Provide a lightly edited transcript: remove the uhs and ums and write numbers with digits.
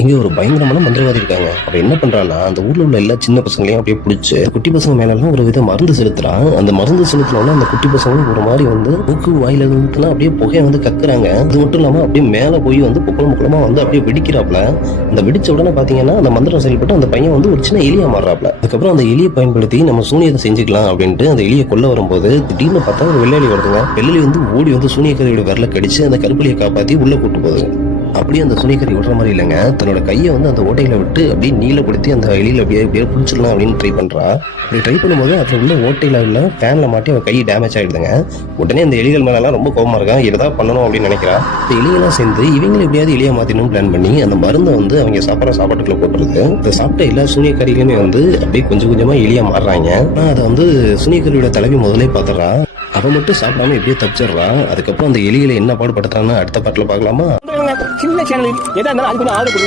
இங்க ஒரு பயங்கரமான மந்திரவாதி இருக்காங்க. அவன் என்ன பண்றான்னா, அந்த ஊர்ல உள்ள எல்லா சின்ன பசங்களையும் அப்படியே பிடிச்சு குட்டி பசங்க மேல எல்லாம் ஒரு வித மருந்து செலுத்துறான். அந்த மருந்து செலுத்தினோட அந்த குட்டி பசங்க ஒரு மாதிரி வந்து மூக்கு வாயில இருந்துலாம் அப்படியே புகையை வந்து கக்குறாங்க. அது மட்டும் இல்லாம அப்படியே மேல போய் வந்து புக்கலமா வந்து அப்படியே வெடிக்கிறாப்ல. அந்த வெடிச்ச உடனே பாத்தீங்கன்னா அந்த மந்திரம் செயல்பட்டு அந்த பையன் வந்து ஒரு சின்ன எலியா மாறுறாப்ல. அதுக்கப்புறம் அந்த எலியை பயன்படுத்தி நம்ம சூனியத்தை செஞ்சுக்கலாம் அப்படின்ட்டு அந்த எலியை கொல்ல வரும்போது திடீர்னு பார்த்தா ஒரு வெள்ளாளி வருதுங்க. வெள்ளலி வந்து ஓடி வந்து சூனியக்காரியோட விரல கடிச்சு அந்த கருப்பலியை காப்பாத்தி உள்ள கூட்டு போகுது. அப்படியே அந்த சூனியக்காரி விடுற மாதிரி இல்லைங்க, தன்னோட கையை வந்து அந்த ஓட்டையில விட்டு அப்படியே நீளப்படுத்தி அந்த எலியில அப்படியே பிடிச்சிடலாம் அப்படின்னு ட்ரை பண்றா. அப்படி ட்ரை பண்ணும்போது அதுல உள்ள ஓட்டையில உள்ள ஃபேன்ல மாட்டி அவன் கை டேமேஜ் ஆயிடுதுங்க. உடனே அந்த எலிகள் மேலாம் ரொம்ப கோபமா இருக்கா, எதாவது பண்ணணும் அப்படின்னு நினைக்கிறா. இந்த எலிகள்லாம் சேர்ந்து இவங்களை எப்படியாவது எலியா மாத்தணும்னு பிளான் பண்ணி அந்த மருந்தை வந்து அவங்க சாப்பிட்ற சாப்பாட்டுக்குள்ள போட்டுருது. அதை சாப்பிட்ட எல்லா சூனியக்காரிகளுமே வந்து அப்படியே கொஞ்சம் கொஞ்சமா எலியா மாறுறாங்க. ஆனா அதை வந்து சூனியக்காரியோட தலைவி முதலே பாத்துறா. அவன் மட்டும் சாப்பிடாம எப்படியோ தப்பிச்சிடுறான். அதுக்கப்புறம் அந்த எலிகளை என்ன பாடுபடுத்தான்னு அடுத்த பாட்டுல பாக்கலாமா? சின்ன சேனல் எதா இருந்தாலும் அது கொஞ்சம் ஆதரவு கொடுங்க.